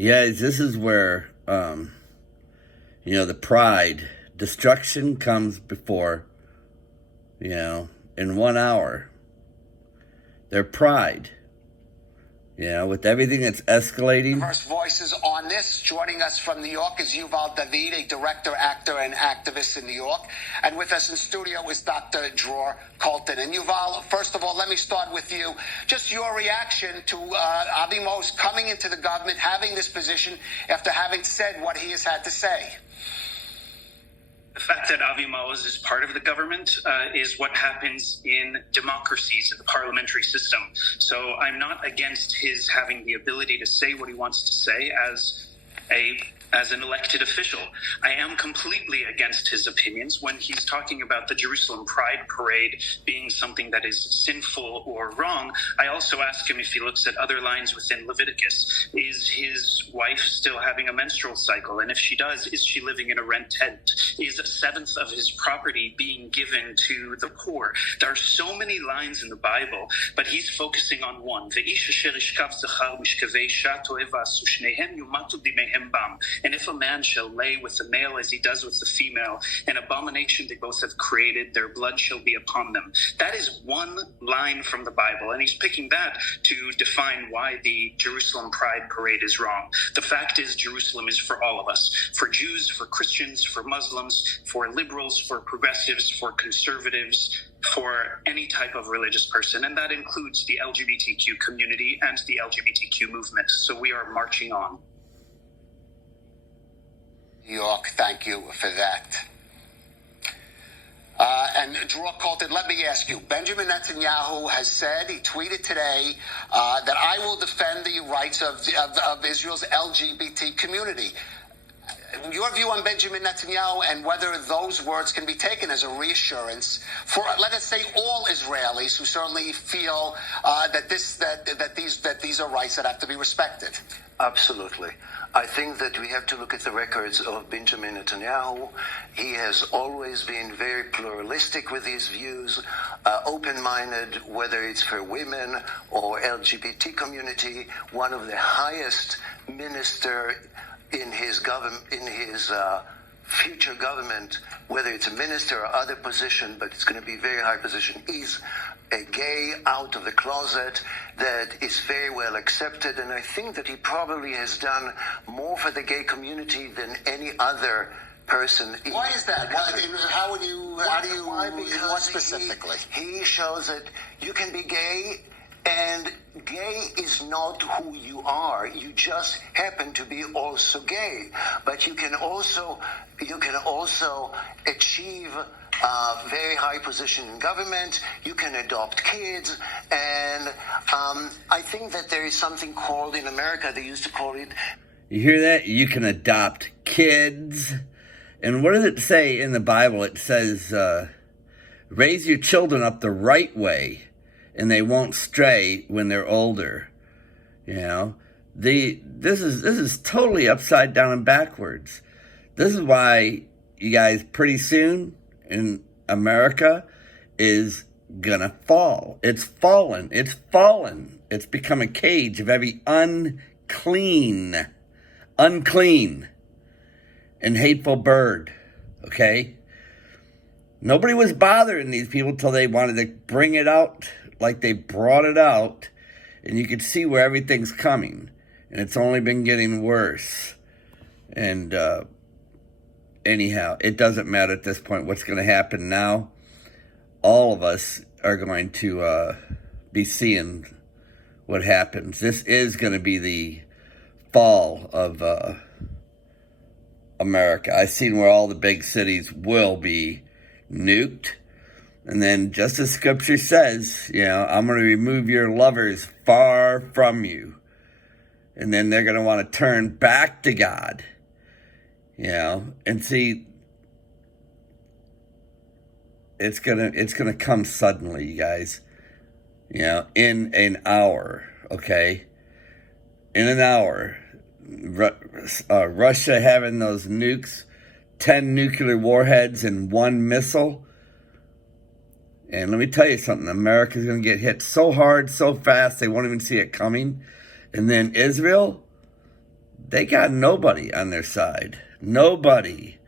Yes, this is where, the pride, destruction comes before, in 1 hour. Their pride, with everything that's escalating. Diverse voices on this. Joining us from New York is Yuval David, a director, actor, and activist in New York. And with us in studio is Dr. Dror Colton. And Yuval, first of all, let me start with you. Just your reaction to Avi Maoz coming into the government, having this position after having said what he has had to say. The fact that Avi Maoz is part of the government is what happens in democracies, in the parliamentary system. So I'm not against his having the ability to say what he wants to say as an elected official. I am completely against his opinions when he's talking about the Jerusalem Pride Parade being something that is sinful or wrong. I also ask him if he looks at other lines within Leviticus. Is his wife still having a menstrual cycle? And if she does, is she living in a rent tent? Is a seventh of his property being given to the poor? There are so many lines in the Bible, but he's focusing on one. And if a man shall lay with the male as he does with the female, an abomination they both have created, their blood shall be upon them. That is one line from the Bible, and he's picking that to define why the Jerusalem Pride Parade is wrong. The fact is, Jerusalem is for all of us, for Jews, for Christians, for Muslims, for liberals, for progressives, for conservatives, for any type of religious person, and that includes the LGBTQ community and the LGBTQ movement. So we are marching on. New York, thank you for that. And Dror Colton, let me ask you, Benjamin Netanyahu has said, he tweeted today, that I will defend the rights of Israel's LGBT community. Your view on Benjamin Netanyahu and whether those words can be taken as a reassurance for, let us say, all Israelis who certainly feel that these are rights that have to be respected. Absolutely. I think that we have to look at the records of Benjamin Netanyahu. He has always been very pluralistic with his views, open-minded, whether it's for women or LGBT community. One of the highest minister in his government, future government, whether it's a minister or other position, but it's going to be a very high position, is a gay out of the closet that is very well accepted. And I think that he probably has done more for the gay community than any other person. Why is that? How do you, what specifically? He shows that you can be gay, and gay is not who you are. You just happen to be also gay. But you can also achieve a very high position in government. You can adopt kids. And I think that there is something called, in America, they used to call it... You hear that? You can adopt kids. And what does it say in the Bible? It says, raise your children up the right way, and they won't stray when they're older. This is totally upside down and backwards. This is why, you guys, pretty soon in America is gonna fall. It's fallen. It's fallen. It's become a cage of every unclean, and hateful bird. Okay? Nobody was bothering these people till they wanted to bring it out like they brought it out, and you could see where everything's coming, and it's only been getting worse. And anyhow, it doesn't matter at this point what's going to happen now. All of us are going to be seeing what happens. This is going to be the fall of America. I've seen where all the big cities will be nuked. And then, just as Scripture says, I'm going to remove your lovers far from you. And then they're going to want to turn back to God. And see, it's gonna come suddenly, you guys. In an hour, okay? In an hour. Russia having those nukes, 10 nuclear warheads and 1 missile. And let me tell you something, America's going to get hit so hard, so fast, they won't even see it coming. And then Israel, they got nobody on their side. Nobody.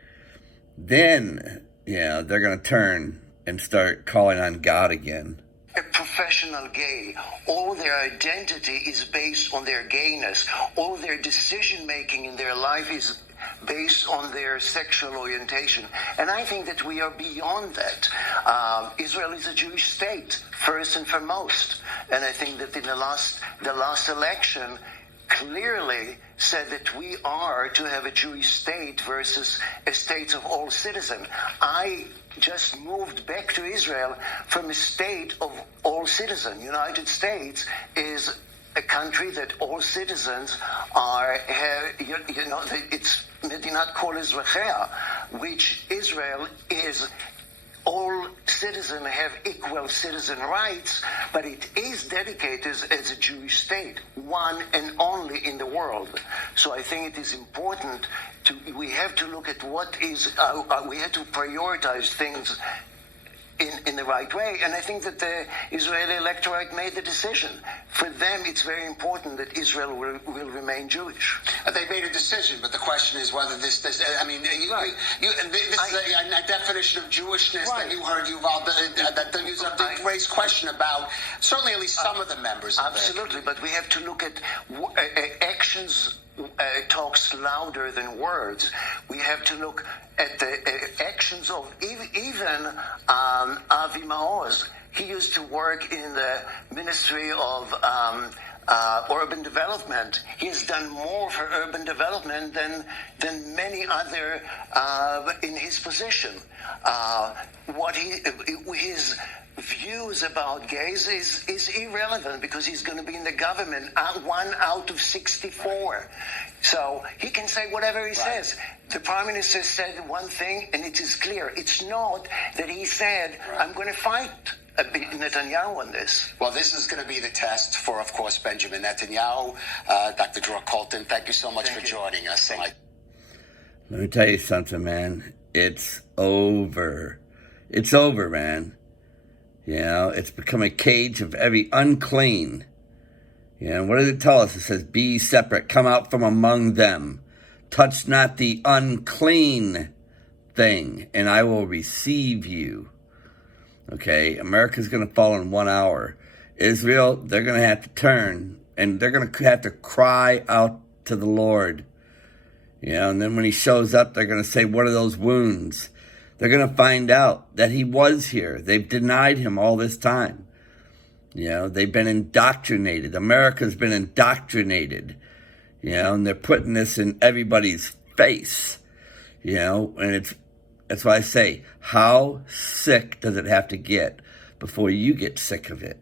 Then, they're going to turn and start calling on God again. A professional gay, all their identity is based on their gayness. All their decision making in their life is based on their sexual orientation. And I think that we are beyond that. Israel is a Jewish state, first and foremost. And I think that in the last election clearly said that we are to have a Jewish state versus a state of all citizens. I just moved back to Israel from a state of all citizens. United States is a country that all citizens it's Medinat Kol Ezrachea, which Israel is. All citizens have equal citizen rights, but it is dedicated as a Jewish state, one and only in the world. So I think it is important we have to look at we have to prioritize things in the right way. And I think that the Israeli electorate made the decision. For them, it's very important that Israel will remain Jewish. They made a decision, but the question is whether this is a definition of Jewishness that you heard, Yuval, that the user did raise question about, certainly at least some of the members of absolutely, but we have to look at actions. Talks louder than words. We have to look at the actions of even Avi Maoz. He used to work in the Ministry of Urban Development. He has done more for urban development than many other in his position. His views about gays is irrelevant because he's going to be in the government, 1 out of 64. So he can say whatever he says. The Prime Minister said one thing, and it is clear. It's not that he said, I'm going to fight Netanyahu on this. Well, this is going to be the test for, of course, Benjamin Netanyahu. Dr. Dror Colton, thank you so much for joining us. Let me tell you something, man. It's over. It's over, man. It's become a cage of every unclean. What does it tell us? It says, be separate, come out from among them. Touch not the unclean thing, and I will receive you. Okay, America's going to fall in 1 hour. Israel, they're going to have to turn, and they're going to have to cry out to the Lord. And then when he shows up, they're going to say, what are those wounds? They're going to find out that he was here. They've denied him all this time. They've been indoctrinated. America's been indoctrinated. And they're putting this in everybody's face. And that's why I say, how sick does it have to get before you get sick of it?